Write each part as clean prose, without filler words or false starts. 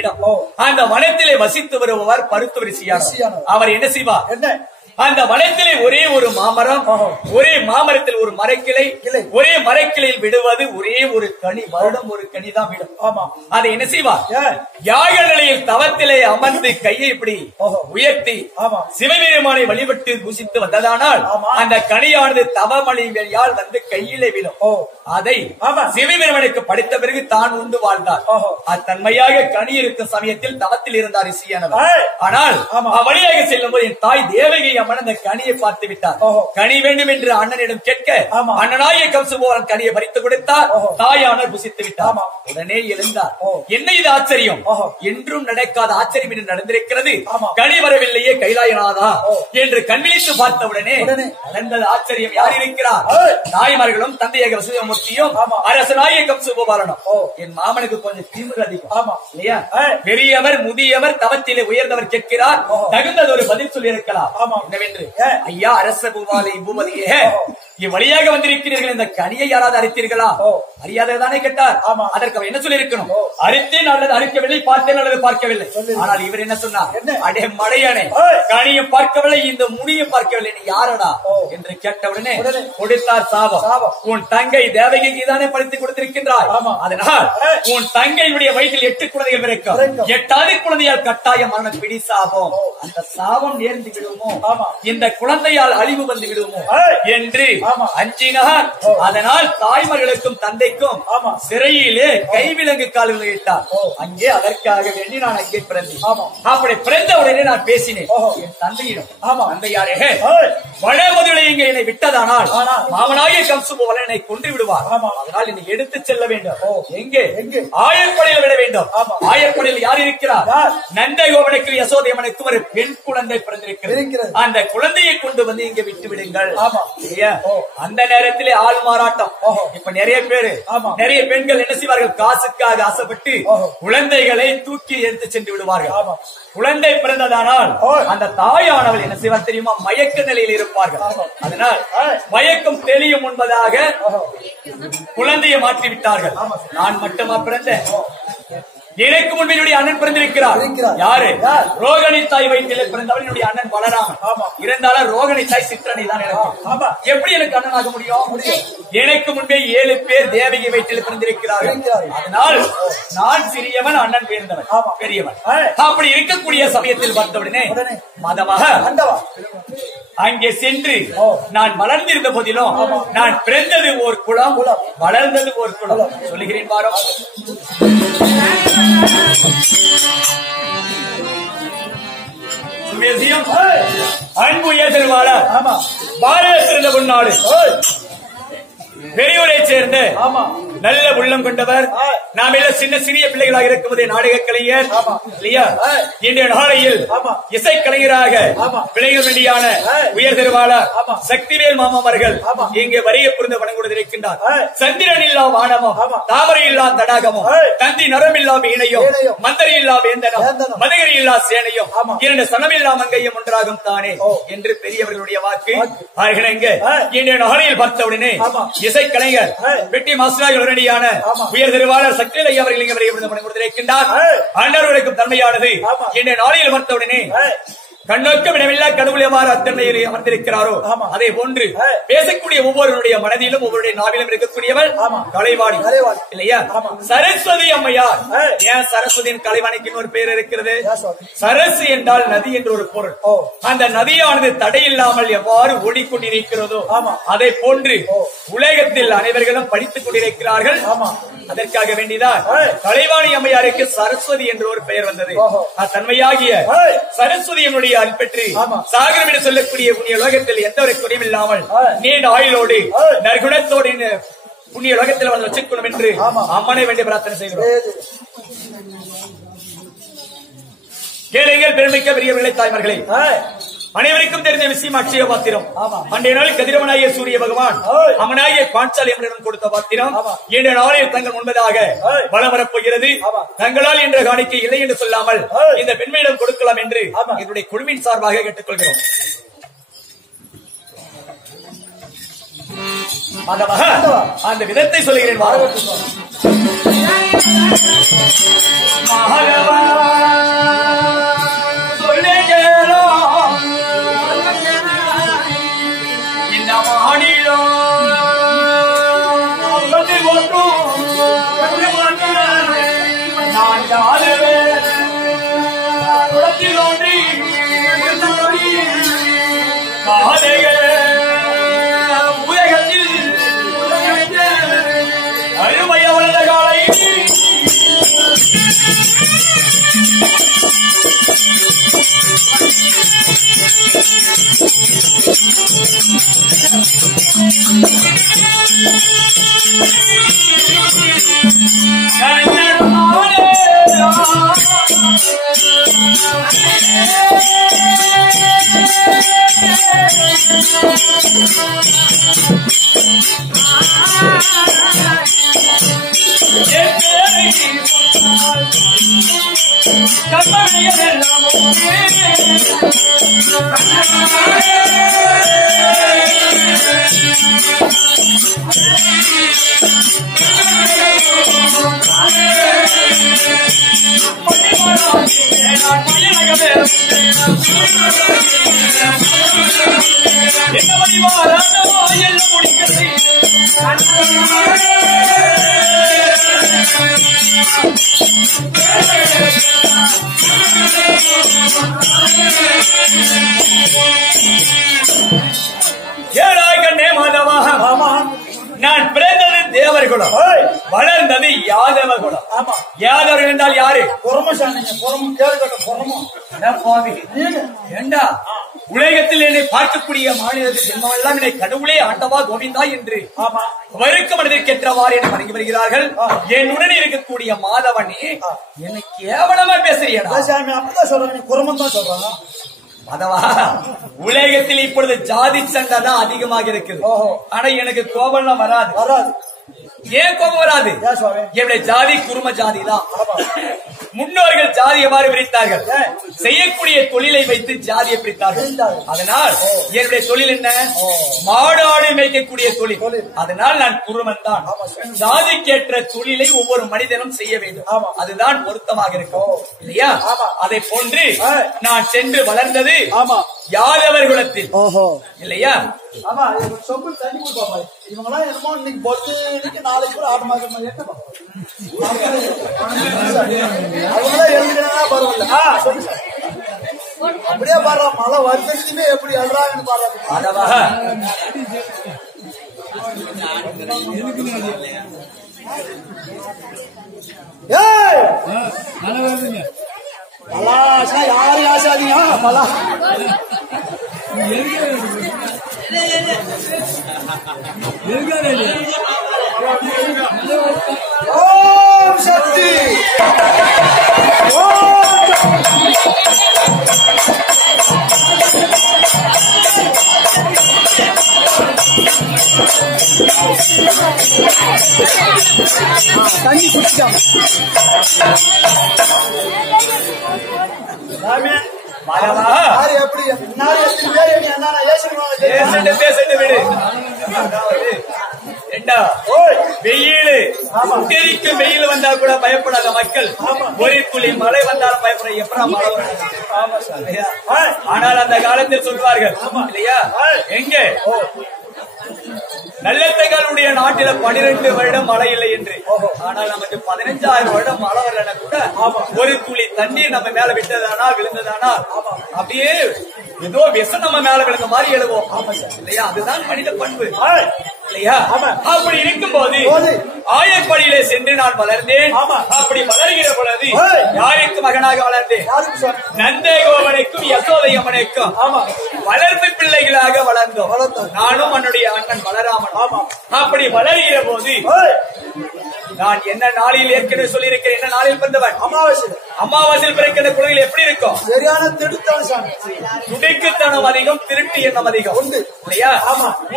இடம். அந்த வனத்திலே வசித்து வருபவர் பருத்துவர் ரிஷியானவர். அவர் என்ன செய்வார்? அந்த வனத்திலே ஒரே ஒரு மாமரம், ஒரே மாமரத்தில் ஒரு மரக்கிளை, ஒரே மரக்கிளையில் விடுவது ஒரே ஒரு கனி, வருடம் ஒரு கனி தான் விடும். அதை என்ன செய்வார்? யாக நிலையில் தவத்திலே அமர்ந்து கையை இப்படி உயர்த்தி சிவபெருமானை வழிபட்டு பூசித்து வந்ததானால் அந்த கனியானது தவமொழியால் வந்து கையிலே விடும். அதை சிவபெருமானுக்கு படித்த பிறகு தான் உண்டு வாழ்ந்தார். அத்தன்மையாக கனி இருக்கும் சமயத்தில் தவத்தில் இருந்தார் ரிஷியானவர். ஆனால் வழியாக செல்லும் போது என் தாய் தேவகி அம்மன் அந்த கனியை பார்த்து விட்டார். கனி வேண்டும் என்று அண்ணனிடம் கேட்க அண்ணனாய கம்சுபோரன் கனியை பறித்து கொடுத்தார். தாயானர் புசித்து விட்டார். உடனே எழுந்தார். என்ன இது ஆச்சரியம்? என்றும் நடக்காத ஆச்சரியம் என்று நடந்திருக்கிறது. கனி வரவில்லையே கைலாயநாதா என்று கண்விழித்து பார்த்தவுடனே நடந்தது ஆச்சரியம். யார் இருக்கிறார்? தாய்மார்களும் தந்தையாக வசுதேவமூர்த்தியும் அரசனாய கம்சுபோரனும். என் மாமனுக்கு கொஞ்சம் திமிரு அதிகம் இல்லையா? பெரியவர் முதியவர் தவத்திலே உயர்ந்தவர் கேட்கிறார். தகுந்தது ஒரு பதில் சொல்லி இருக்கலாம். என்னவென்று, ஐயா அரச பூமாலை பூமதியே, இவ்வழியாக வந்திருக்கிறீர்கள், இந்த கனியை யாராவது அரித்தீர்களா? அறியாததானே கேட்டார். அதற்கு அவர் என்ன சொல்லி இருக்கணும்? அரித்தேன் அல்லது அரிக்கவில்லை, பார்த்தேன் அல்லது பார்க்கவில்லை. ஆனால் இவர் என்ன சொன்னார்? அடே மடையானே, கனியும் பார்க்கவில்லை, இந்த முடியும் பார்க்கவில்லை, நீ யாரடா என்று கேட்டவுடனே கொடுத்தார் சாபம். உன் தங்கை தேவகிக்கு தானே படித்து கொடுத்திருக்கின்றாய். அதனால் உன் தங்கையுடைய வயிற்றில் 8 குழந்தைகள் பிறக்கும். 8வது குழந்தையால் கட்டாயம் மரண பிடி சாபம். அந்த சாபம் நேர்ந்து விடுமோ, இந்த குழந்தையால் அழிவு வந்து விடுமோ என்று அஞ்சினார். அதனால் தாய்மார்களுக்கும் தந்தைக்கும் சிறையிலே கைவிலங்கு கால் விட்டார். அங்கே அதற்காக வேண்டி நான் அங்கே பிறந்தேன். அப்படி பிறந்த உடனே நான் பேசினேன் என் தந்தையிடம். தந்தையாரே, வடமுதலை இங்கே என்னை விட்டதானால் மாமனாய கம்சுபோரன் என்னை கொண்டு விடுவார். அதனால் என்னை எடுத்துச் செல்ல வேண்டும். எங்கே? ஆயர்படையில் விட வேண்டும். ஆயர்படையில் யார் இருக்கிறார்? நந்தகோபனுக்கு யசோதையம்மனுக்கு ஒரு பெண் குழந்தை பிறந்திருக்கிறது. அந்த குழந்தையை கொண்டு வந்து இங்க விட்டு விடுங்கள். அந்த நேரத்திலே ஆள் மாறாட்டம். இப்ப நிறைய பேரு, நிறைய பெண்கள் என்ன செய்வார்கள்? காசுக்காக ஆசைப்பட்டு குழந்தைகளை தூக்கி எடுத்து சென்று விடுவார்கள். குழந்தை பிறந்ததானால் அந்த தாயானவள் என்ன செய்வார் தெரியுமா? மயக்க நிலையில் இருப்பார்கள். அதனால் மயக்கம் தெளியும் முன்பதாக குழந்தையை மாற்றி விட்டார்கள். நான் மட்டுமா பிறந்தேன்? எனக்கு முன்பு என்னுடைய அண்ணன் பிறந்திருக்கிறார். யாரு? ரோகிணி தாய் வயிற்றிலே பிறந்தவர் என்னுடைய அண்ணன் பலராமன். இருந்தாலும் ரோகிணி தாய் சிற்றனை தான் எனக்கு. எப்படி எனக்கு அண்ணனாக முடியும்? எனக்கு முன்பே 7 பேர் தேவகி வயிற்றில் பிறந்திருக்கிறார்கள். அதனால் நான் சிறியவன், அண்ணன் உயர்ந்தவன், பெரியவன். அப்படி இருக்கக்கூடிய சமயத்தில் பார்த்தவுடனே மதமாக அங்கே சென்று நான் வளர்ந்திருந்த போதிலும் நான் பிறந்தது ஒரு குளம், வளர்ந்தது ஒரு குளம். சொல்லுகிறேன் பாரம். அன்பு ஏதல்வாள பாரத சிறந்த பொன்னாடு பெரியோரை சேர்ந்த நல்ல உள்ளம் கொண்டவர். நாம் எல்லாம் சின்ன சிறிய பிள்ளைகளாக இருக்கும்போதே நாடக கலைஞர் இல்லையா? இன்றைய நாளையில் இசைக்கலைஞராக விளைய வேண்டியான உயர் திருவாளர் சக்திவேல் மாமா அவர்கள் இங்கே வரைய புரிந்து வணங்குவதிருக்கின்றார். சந்திரன் இல்லா வானமும், தாமரை இல்லா தடாகமும், தந்தி நரம் இல்லா வீணையும், மந்தரி இல்லா வேந்தனும், மதகரி இல்லா சேனையும், 2 சனமில்லா மங்கையும் ஒன்றாகும் தானே என்று பெரியவர்களுடைய வாக்கு. இன்றைய நாளையில் பார்த்தவுடனே இசைக்கலைஞர் வெட்டி மாஸ்டராக உடனடியான உயர் திருவாளர் சக்திவேல் ஐயா அவர்கள் இங்கே வரைய புரிந்து வணங்குவதிருக்கின்றார். ஆண்டவர்களுக்கும் தன்மையானது இன்றைய நாளையில் பார்த்தவுடனே கண்ணோக்க விடவில்லா கடவுள் எவ்வாறு அத்தனையில் அமர்ந்திருக்கிறாரோ அதே போன்று பேசக்கூடிய ஒவ்வொருடைய மனதிலும் ஒவ்வொருடைய நாவிலும் இருக்கக்கூடியவள் கலைவாணி இல்லையா? சரஸ்வதி அம்மையார். ஏன் சரஸ்வதியின் கலைவாணிக்கு இன்னொரு பேர் இருக்கிறது? சரசு என்றால் நதி என்று ஒரு பொருள். அந்த நதியானது தடையில்லாமல் எவ்வாறு ஓடிக்கொண்டிருக்கிறதோ அதை போன்று உலகத்தில் அனைவர்களும் படித்துக் கொண்டிருக்கிறார்கள். அதற்காக வேண்டிதான் கலைவாணி அம்மையாருக்கு சரஸ்வதி என்று ஒரு பெயர் வந்தது. தன்மையாகிய சரஸ்வதியினுடைய அன்பெற்று சாகரம் என்று சொல்லக்கூடிய புண்ணிய உலகத்தில் எந்த ஒரு குறைவில்லாமல் நீண்ட ஆயுளோடு நற்குணத்தோடு புண்ணிய உலகத்தில் வந்து வச்சிருக்கணும் என்று அம்மனை வேண்டிய பிரார்த்தனை செய்கிறோம். கேளுங்கள் பெருமைக்க பெரியவர்களை, தாய்மார்களே, அனைவருக்கும் தெரிந்த விஷயம் அட்சய பாத்திரம். அன்றைய நாளில் கதிரவனாகிய சூரிய பகவான் அம்மனாகிய பாஞ்சாலி அம்மனிடம் கொடுத்த பாத்திரம் இன்றைய நாளில் தங்கள் முன்பதாக வலம் வரப்போகிறது. தங்களால் என்ற காணிக்கை இல்லை என்று சொல்லாமல் இந்த பெண்மையிடம் கொடுக்கலாம் என்று என்னுடைய குழுவின் சார்பாக கேட்டுக்கொள்கிறோம். அந்த விதத்தை சொல்லுகிறேன். மாதவே குளத்தில் ஒன்றி காதைய உலகத்தில் அருமைய வளர்ந்த காலை நான் பிறந்தது தேவர் குலம், வளர்ந்தது யாதவ குலம். யாதவர்கள் என்றால் யாரு? ஏண்டா உலகத்தில் என்னை பார்க்கக்கூடிய மாநிலத்தில் ஜென்மமெல்லாம் என்னை கடவுளே ஆண்டவா கோவிந்தா என்று வருக்கு மனதிற்கேற்றவாறு என வணங்கி வருகிறார்கள். என்னுடன் இருக்கக்கூடிய மாதவனே என்னை கேவலமா பேசுறியடா. அப்படிதான் சொல்றேன், குரமம் தான் சொல்றாங்க. அதவா உலகத்தில் இப்பொழுது ஜாதி சண்டை தான் அதிகமாக இருக்குது. ஆனா எனக்கு கோபம்லாம் வராது. ஏன் கோபம் வராது? என்னுடைய ஜாதி குரும ஜாதி தான். முன்னோர்கள் ஜாதி எவ்வாறு பிரித்தார்கள்? செய்யக்கூடிய தொழிலை வைத்து ஜாதியை பிரித்தார்கள். அதனால் என்னுடைய தொழில் என்ன? மாடாடு மேய்க்கக்கூடிய தொழில். அதனால் நான் குருமன் தான். ஜாதிக்கேற்ற தொழிலை ஒவ்வொரு மனிதனும் செய்ய வேண்டும். அதுதான் பொருத்தமாக இருக்கும் இல்லையா? அதை போன்று நான் சென்று வளர்ந்தது யாதவர் குலத்தில் இல்லையா? ஆமா, சொம்பு தண்ணி கொடுப்பாங்க. இவங்கெல்லாம் என்னமோ இன்னைக்கு பொறுத்து இன்னைக்கு நாளைக்கு கூட ஆட்டமாக அவங்களாம் எழுதுனா பரவாயில்ல. சொல்லு அப்படியே பாடுறா, மழை வருஷத்துக்குமே எப்படி எழுறாங்கன்னு பாடுறாங்க. பலாசா யாரையும் ஆசாதீங்க. பலா ஓம் சக்தி தண்ணி குடிச்சாம எப்படி வெயில் வந்தா கூட பயப்படாத மக்கள், ஒரு துளி மழை வந்தாலும் பயப்பட எப்படா மழை வரும். ஆனால் அந்த காலத்தில் சொல்வார்கள் இல்லையா, எங்கே நல்லத்தங்களுடைய நாட்டில 12 வருடம் மழை இல்லை என்று. ஆனால் நமக்கு 15,000 வருடம் மழை வரலன்னா கூட ஒரு துளி தண்ணீர் நம்ம மேல விட்டதானா விழுந்ததானா அப்படியே ஏதோ விஷம் நம்ம மேல விழுந்த மாதிரி எழுவோம் இல்லையா? அதுதான் மனித பண்பு இல்லையா? அப்படி இருக்கும் போது ஆயப்படியிலே சென்று நான் வளர்ந்தேன். அப்படி வளர்கிற பொழுது யாருக்கு மகனாக வளர்ந்தேன்? நந்தகோபனுக்கும் யசோதையம்மனுக்கும் வளர்ப்பு பிள்ளைகளாக வளர்ந்தோம். நானும் என்னுடைய அண்ணன் வளராமன். அப்படி வளர்கிற போது நான் என்ன நாளில் ஏற்கனவே சொல்லியிருக்கிறேன், என்ன நாளில் பிறந்தவன்? அமாவாசையில் பிறக்கின்ற குழந்தைகள் எப்படி இருக்கும்? சரியான துடிக்குத்தனம் அதிகம், திருட்டு எண்ணம் அதிகம் உண்டு இல்லையா?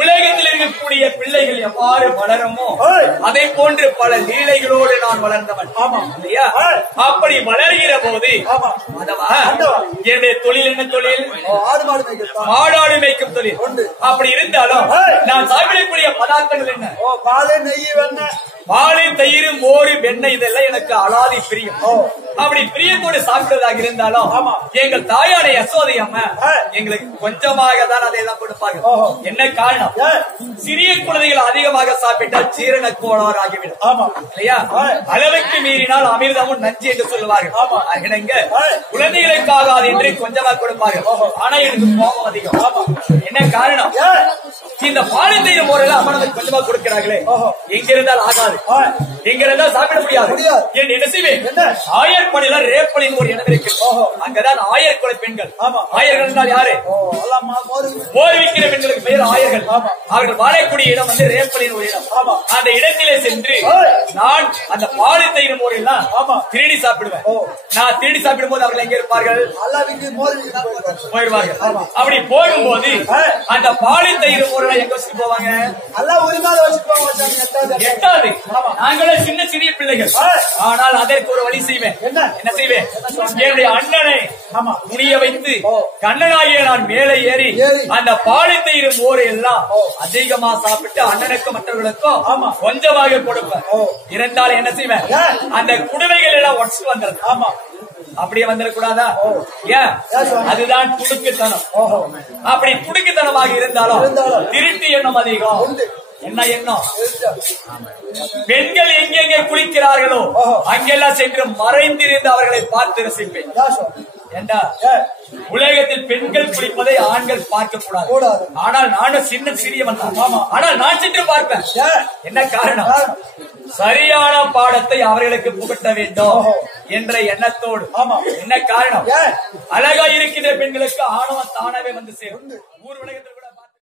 உலகத்தில் இருக்கக்கூடிய பிள்ளைகள் எவ்வாறு வளருமோ அதை போன்று பல லீலைகளோடு நான் வளர்ந்தவன் இல்லையா? அப்படி வளர்கிற போது என்னுடைய தொழில் என்ன தொழில்? மாடாடு மேய்க்கும் தொழில். அப்படி இருந்தாலும் நான் சாப்பிடக்கூடிய பதார்த்தங்கள் என்ன? பால், நெய், வெண்ணெய் பாலு தயிர் மோரு வெண்ணெய் இதெல்லாம் எனக்கு அலாதி பிரியம். அப்படி பிரியத்தோடு சாப்பிட்டதாக இருந்தாலும் எங்கள் தாயான யசோதை அம்மா எங்களுக்கு கொஞ்சமாக தான் அதையெல்லாம் கொடுப்பாங்க. என்ன காரணம்? சிறிய குழந்தைகள் அதிகமாக சாப்பிட்டால் ஜீரண கோளாறு ஆகிவிடும் இல்லையா? அளவுக்கு மீறினால் அமிர்தமும் நஞ்சு என்று சொல்லுவார்கள். குழந்தைகளுக்காக என்று கொஞ்சமா கொடுப்பார்கள். ஆனா எனக்கு கோபம் அதிகம். என்ன காரணம்? இந்த பாலித்தீர் முறையில அம்மனுக்கு கொஞ்சமா கொடுக்கிறார்களே, எங்க இருந்தால் ஆகாது, எங்க இருந்தால் சாப்பிட முடியாது. என்ன செய்வேன்? ஆயர்படியில ரேப்பலின் ஒரு இடம் இருக்கு. அங்கதான் ஆயர் குல பெண்கள். ஆயர்கள் என்றால் யாரு? மோர் விற்கிற பெண்களுக்கு பெயர் ஆயர்கள். அவர்கள் வாழக்கூடிய இடம் வந்து ரேப்பலின் ஒரு இடம். அந்த இடத்திலே சென்று நான் அந்த பாலித்தீர் முறையெல்லாம் திருடி சாப்பிடுவேன். நான் திருடி சாப்பிடும் போது அவர்கள் எங்க இருப்பார்கள்? போயிடுவார்கள். அப்படி போகும்போது அந்த பாலித்தீர் முறை எங்க வச்சுட்டு போவாங்க? எட்டாது. நாங்களே சின்ன சிறிய பிள்ளைகள். ஆனால் அதற்கு ஒரு வழி செய்வேன். என்ன செய்வேன்? என்னுடைய அண்ணனை முடிய வைத்து கண்ணனாகிய நான் மேலே ஏறி அந்த பாலித்தீர் மோரை எல்லாம் அதிகமா சாப்பிட்டு அண்ணனுக்கும் மற்றவர்களுக்கும் கொஞ்சமாக கொடுப்பேன். இருந்தால் என்ன செய்வேன்? அந்த குடுவைகள் எல்லாம் உடச்சு வந்துடுது. அப்படியே வந்துடக்கூடாதா? ஏன்? அதுதான் துடுக்குத்தனம். அப்படி துடுக்குத்தனமாக இருந்தாலும் திருட்டு எண்ணம் அதிகம். என்ன எண்ணம்? பெண்கள் எங்கெங்கே குளிக்கிறார்களோ அங்கெல்லாம் சென்று மறைந்திருந்து அவர்களை பார்த்து ரசிப்பேன். உலகத்தில் பெண்கள் குளிப்பதை ஆண்கள் பார்க்க கூடாது. ஆனால் நானும் சின்ன சிறியவன் தான். ஆனால் நான் சென்று பார்ப்பேன். என்ன காரணம்? சரியான பாடத்தை அவர்களுக்கு புகட்ட வேண்டும் என்ற எண்ணத்தோடு. என்ன காரணம்? அழகா இருக்கின்ற பெண்களுக்கு ஆணவம் தானாவே வந்து சேரும். ஊர் உலகத்தில்